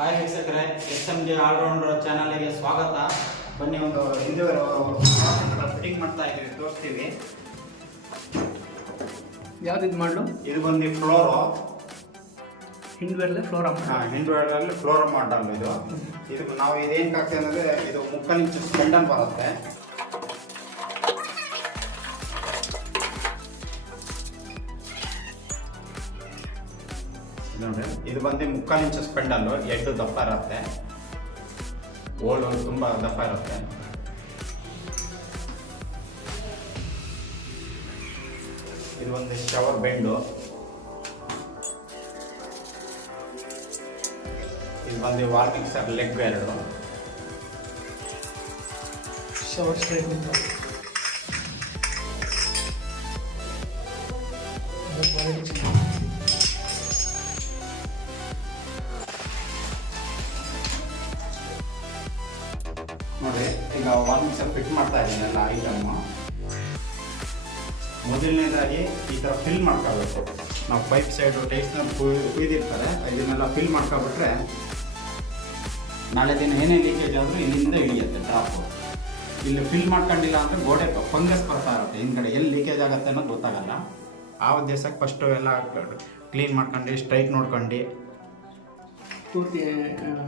Hi ವೀಕ್ಷಕರೇ S M G allrounder ಚಾನಲ್ಗೆ ಸ್ವಾಗತ. ಬನ್ನಿ ಒಂದು ಹಿಂದೆ ಫಿಟ್ಟಿಂಗ್ ಮಾಡ್ತಾ ಇದ್ದೀವಿ ತೋರಿಸ್ತೀವಿ. ಯಾವ್ದು ಇದು ಮಾಡಲು ಇದು ಬಂದು ಫ್ಲೋರು ಹಿಂಡ್ವೆರ್ಲೆ ಫ್ಲೋರ್ ಹಿಂದುಗಳಲ್ಲಿ ಫ್ಲೋರ್ ಮಾಡಲ್ ಇದು. ಇದು ನಾವು ಇದೇನು ಹಾಕ್ತೀವಿ ಅಂದರೆ ಇದು ಮುಕ್ಕಾಲು ಇಂಚು ಸ್ಪೆಂಡನ್ ಬರುತ್ತೆ. ಇದು ನೋಡ್ರಿ. ಇದು ಬಂದು ಮುಕ್ಕಾಲು ಇಂಚು ಸ್ಪೆಂಡಲ್ಲು ಎಡ್ಡು ದಪ್ಪ ಇರುತ್ತೆ. ಓಲ್ಡ್ ತುಂಬ ದಪ್ಪ ಇರುತ್ತೆ. ಇದು ಒಂದು ಶವರ್ ಬೆಂಡು ಇದು ಬಂದು ವಾಲ್ ಸರ್ ಲೆಗ್ ಎರಡು. ಶವರ್ ಸ್ಟ್ರೈಟ್ ನೋಡಿ, ಈಗ ವಾಲ್ ಮಿಕ್ಸರ್ ಫಿಟ್ ಮಾಡ್ತಾ ಇದ್ದೀನಿ ಎಲ್ಲ ಐಟಮ್ ಮೊದಲನೇದಾಗಿ ಈ ಥರ ಫಿಲ್ ಮಾಡ್ಕೋಬೇಕು ನಾವು ಪೈಪ್ ಸೈಡು ಟೈಲ್ಸ್ನ ಕುಯ್ದಿರ್ತಾರೆ, ಇದನ್ನೆಲ್ಲ ಫಿಲ್ ಮಾಡ್ಕೊಬಿಟ್ರೆ ನಾಳೆ ದಿನ ಏನೇ ಲೀಕೇಜ್ ಆದರೂ ಇಲ್ಲಿಂದ ಇಳಿಯುತ್ತೆ ಡ್ರಾಪು ಇಲ್ಲಿ ಫಿಲ್ ಮಾಡ್ಕೊಂಡಿಲ್ಲ ಅಂದರೆ ಗೋಡೆ ಫಂಗಸ್ ಬರ್ತಾ ಇರುತ್ತೆ. ಹಿಂದ್ಗಡೆ ಎಲ್ಲಿ ಲೀಕೇಜ್ ಆಗುತ್ತೆ ಅನ್ನೋದು ಗೊತ್ತಾಗಲ್ಲ. ಆ ಉದ್ದೇಶಕ್ಕೆ ಫಸ್ಟು ಎಲ್ಲ ಕ್ಲೀನ್ ಮಾಡ್ಕೊಂಡು ಸ್ಟ್ರೈಟ್ ನೋಡ್ಕೊಂಡು. ಪೂರ್ತಿ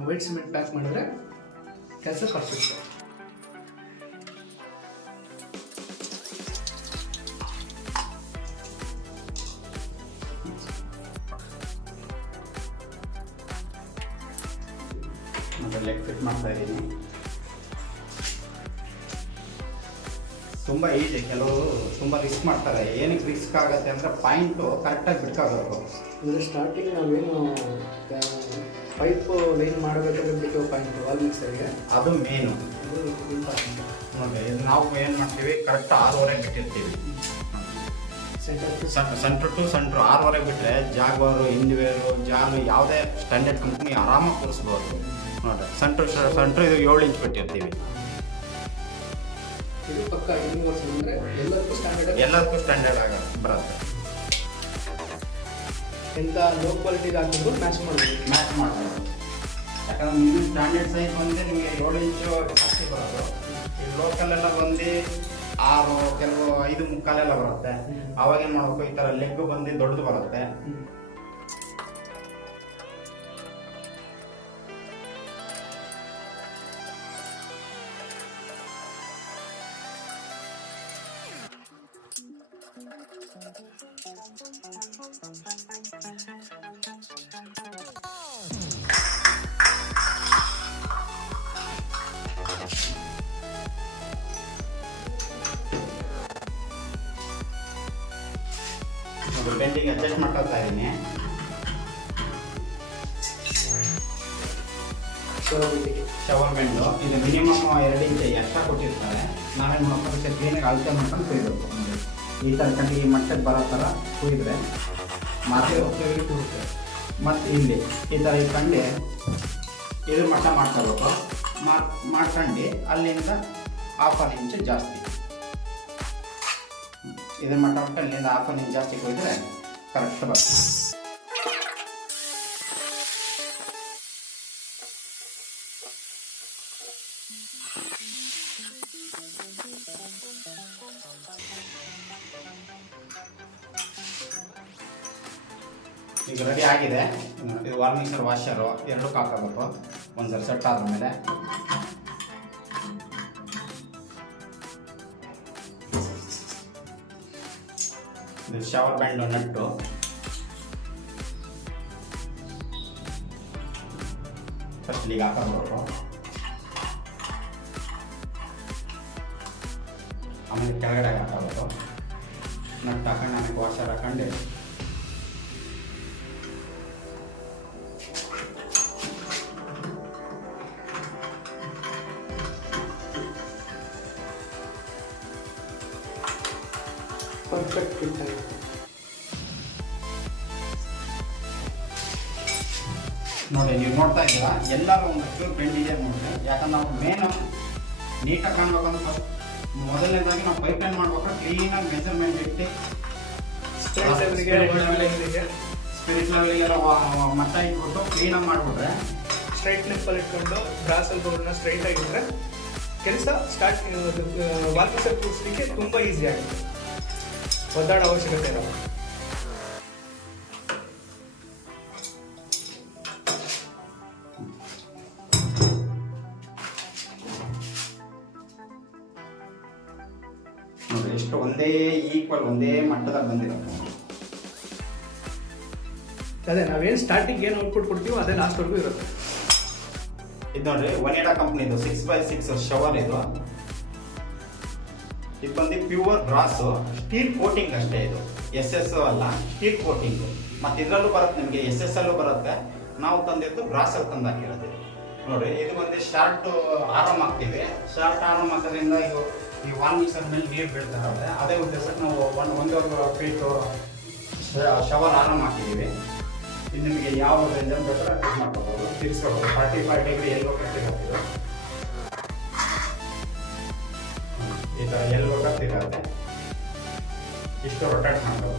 ವೈಟ್ ಸಿಮೆಂಟ್ ಪ್ಯಾಕ್ ಮಾಡಿದ್ರೆ ಕೆಲಸ ಕಳಿಸುತ್ತೆ ಲೆಗ್ ಫಿಟ್ ಮಾಡ್ತಾ ಇದ್ದೀನಿ. ತುಂಬ ಈಜಿ ಕೆಲವರು ತುಂಬ ರಿಸ್ಕ್ ಮಾಡ್ತಾರೆ. ಏನಕ್ಕೆ ರಿಸ್ಕ್ ಆಗುತ್ತೆ ಅಂದರೆ ಪಾಯಿಂಟು ಕರೆಕ್ಟಾಗಿ ಬಿಟ್ಕೋಬೇಕು ಅಂದರೆ ಸ್ಟಾರ್ಟಿಂಗ್ ನಾವೇನು ಪೈಪ್ ಲೈನ್ ಮಾಡಬೇಕಾದ್ರೆ ಬಿಟ್ಟು ಪಾಯಿಂಟ್ ವಾಲ್ ಮಿಕ್ಸರ್ಗೆ ಅದು ಮೇನು ನೋಡಿ ಇದು ನಾವು ಏನು ಮಾಡ್ತೀವಿ? ಕರೆಕ್ಟ್ ಆರೂವರೆ ಬಿಟ್ಟಿರ್ತೀವಿ ಸೆಂಟರ್ ಟು ಸೆಂಟ್ರ್ ಆರೂವರೆ ಬಿಟ್ಟರೆ ಜಾಗ್ವಾರು ಇಂಡಿವೇರು ಜಾನು ಯಾವುದೇ ಸ್ಟ್ಯಾಂಡರ್ಡ್ ಕಂಪ್ನಿ ಆರಾಮಾಗಿ ಕೂರಿಸ್ಬೋದು ನೋಡಿ ಸೆಂಟ್ರ್ ಸೆಂಟ್ರ್ ಇದು ಏಳು ಇಂಚ್ ಬಿಟ್ಟಿರ್ತೀವಿ. ಎಲ್ಲದಕ್ಕೂ ಸ್ಟ್ಯಾಂಡರ್ಡ್ ಆಗ ಬರುತ್ತೆ. ಎಂಥ ಲೋ ಕ್ವಾಲಿಟಿ ಹಾಕಿದ್ರು ಮ್ಯಾಚ್ ಮಾಡ್ಬೋದು. ಮ್ಯಾಚ್ ಮಾಡ್ಬೋದು. ಯಾಕಂದ್ರೆ ನಿಮ್ಮ ಸ್ಟ್ಯಾಂಡರ್ಡ್ ಸೈಜ್ ಬಂದು ನಿಮಗೆ ಏಳು ಇಂಚು ಜಾಸ್ತಿ ಬರೋದು ಈ ಲೋಕಲೆಲ್ಲ ಬಂದು ಆರು, ಕೆಲವು ಐದು ಮುಕ್ಕಾಲೆಲ್ಲ ಬರುತ್ತೆ. ಅವಾಗ ಏನು ಮಾಡಬೇಕು, ಈ ಥರ ಲೆಗ್ ಬಂದು ದೊಡ್ಡದು ಬರುತ್ತೆ. ಬೆಂಡಿಗೆ ಅಡ್ಜಸ್ಟ್ ಮಾಡ್ಕೊಳ್ತಾ ಇದ್ದೀನಿ. ಶವರ್ ಬೆಂಡು ಇಲ್ಲಿ ಮಿನಿಮಮ್ ಎರಡು ಇಂಚ್ ಎಕ್ಸ್ಟ್ರಾ ಕೊಟ್ಟಿರ್ತಾರೆ. ನಾವೇನು ಮಾಡ್ಕೊಂಡು ಕ್ಲೀನಾಗಿ ಅಳತೆ ಮಾಡ್ಕೊಂಡು ಕುಯ್ಬೇಕು. ಈ ಥರ ಕಂಡು ಈ ಮಟ್ಟಕ್ಕೆ ಬರೋ ಥರ ಕುಯ್ದ್ರೆ ಮತ್ತೆ ಕೆಳಗಡೆ ಕೂರುತ್ತೆ. ಮತ್ತು ಇಲ್ಲಿ ಈ ಥರ ಇಟ್ಕೊಂಡು ಇದು ಮಟ್ಟ ಮಾಡ್ಕೋಬೇಕು ಮಾಡ್ ಮಾಡ್ಕೊಂಡು ಅಲ್ಲಿಂದ ಹಾಫ್ ಆನ್ ಇಂಚು ಜಾಸ್ತಿ. ಇದನ್ನ ಮಟ್ಟ ಮಟ್ಟ ಅಲ್ಲಿಂದ ಹಾಫ್ ಜಾಸ್ತಿ ಕೊಯ್ದ್ರೆ ಕರೆಕ್ಟ್ ಬರ್ತದೆ ಈಗ ರೆಡಿ ಆಗಿದೆ. ಇದು ವಾರ್ನಿಂಗ್ ಸರ್ ವಾಷರು ಎರಡು ಹಾಕಬೇಕು ಒಂದ್ಸರಿ ಸೆಟ್ ಆದ್ಮೇಲೆ ಇದು ಶವರ್ ಬ್ಯಾಂಡು ನಟ್ಟು ಫಸ್ಟ್ ಈಗ ಹಾಕಬೇಕು ಆಮೇಲೆ ಕೆಳಗಡೆ ಹಾಕಬೇಕು ನಟ್ಟು ಹಾಕೊಂಡು ನನಗೆ ವಾಷರ್ ಹಾಕೊಂಡು ಪರ್ಫೆಕ್ಟ್ ಫಿಟ್ ಆಗುತ್ತೆ ನೋಡಿ ನೀವು ನೋಡ್ತಾ ಇದ್ದೀರಾ? ಎಲ್ಲರೂ ಒಂದು ಚೂರು ಬೆಂಡ್ ಇದೆ ನೋಡ್ರಿ ಯಾಕಂದ್ರೆ ನಾವು ಮೇನ್ ನೀಟಾಗಿ ಕಾಣ್ಬೇಕಂದ್ರೆ ಫಸ್ಟ್ ಮೊದಲನೇದಾಗಿ ನಾವು ಪೈಪ್ ಲೈನ್ ಮಾಡ್ಬೇಕಾದ್ರೆ ಕ್ಲೀನಾಗಿ ಮೆಜರ್ಮೆಂಟ್ ಇಟ್ಟು ಸ್ಪಿರಿಟ್ ಲೆವೆಲ್ಗೆಲ್ಲ ಮಟ್ಟ ಇಟ್ಬಿಟ್ಟು ಕ್ಲೀನಾಗಿ ಮಾಡಿಬಿಟ್ರೆ ಸ್ಟ್ರೈಟ್ ನಿಪ್ಪಲ್ಲಿ ಇಟ್ಕೊಂಡು ಬ್ರಾಸಲ್ಲಿ ಬೋರ್ಡ್ನ ಸ್ಟ್ರೈಟ್ ಆಗಿದ್ರೆ ಕೆಲಸ ಸ್ಟಾರ್ಟ್ ವಾಲ್ಕಿ ಸರ್ ಕೂರಿಸ್ಲಿಕ್ಕೆ ತುಂಬ ಈಸಿ ಆಗುತ್ತೆ. ಒದ್ದಾಡೋ ಅವಶ್ಯಕತೆ ನೋಡಿ ಎಷ್ಟು ಒಂದೇ ಈಕ್ವಲ್ ಒಂದೇ ಮಟ್ಟದಲ್ಲಿ ಬಂದಿರೋದು ಅದೇ ನಾವೇನು ಸ್ಟಾರ್ಟಿಂಗ್ ಏನು ಔಟ್ಪುಟ್ ಕೊಡ್ತೀವೋ ಅದೇ ಲಾಸ್ಟ್ವರೆಗೂ ಇರುತ್ತೆ. ಇದು ನೋಡ್ರಿ ಒನಿಡಾ ಕಂಪ್ನಿದು ಸಿಕ್ಸ್ ಬೈ ಸಿಕ್ಸ್ ಶವರ್ ಇದು. ಇದು ಬಂದು ಪ್ಯೂರ್ ಬ್ರಾಸ್ ಸ್ಟೀಲ್ ಕೋಟಿಂಗ್ ಅಷ್ಟೇ ಇದು. ಎಸ್ ಎಸ್ ಅಲ್ಲ ಸ್ಟೀಲ್ ಕೋಟಿಂಗ್ ಮತ್ತೆ ಇದರಲ್ಲೂ ಬರುತ್ತೆ, ನಿಮಗೆ ಎಸ್ ಎಸ್ ಅಲ್ಲೂ ಬರುತ್ತೆ. ನಾವು ತಂದಿದ್ದು ಬ್ರಾಸ್ ಅಲ್ಲಿ ತಂದು ಹಾಕಿರೋದು ನೋಡ್ರಿ, ಇದು ಬಂದು ಶಾರ್ಟ್ ಆರಾಮ್ ಹಾಕ್ತೀವಿ ಶಾರ್ಟ್ ಆರಾಮ್ ಹಾಕೋದ್ರಿಂದ ಇದು ಈ ವಾಲ್ ಮಿಕ್ಸರ್ ಮೇಲೆ ನೀರು ಬೀಳ್ತಾ ಇರೋದೇ ಅದೇ ಉದ್ದೇಶಕ್ಕೆ ನಾವು ಒಂದು ಒಂದೂವರೆ ಫೀಟು ಶವರ್ ಆರಾಮ್ ಹಾಕಿದ್ದೀವಿ. ಇದು ನಿಮಗೆ ಯಾವ ರೇಂಜ್ ಬೇಕಾದ್ರೆ ಮಾಡ್ಕೋಬೋದು. ತಿರ್ಸ್ಕೋಬೋದು. ಫಾರ್ಟಿ ಫೈವ್ ಡಿಗ್ರಿ ಎಲ್ಲೋ ಕಟ್ಟಿರೋದು ಈ ಥರ ಎಲ್ಲಿ ಬೇಕಾದ್ರೆ ತಿರುಗುತ್ತೆ ಇಷ್ಟು ರೊಟೇಟ್ ಮಾಡ್ಬೋದು?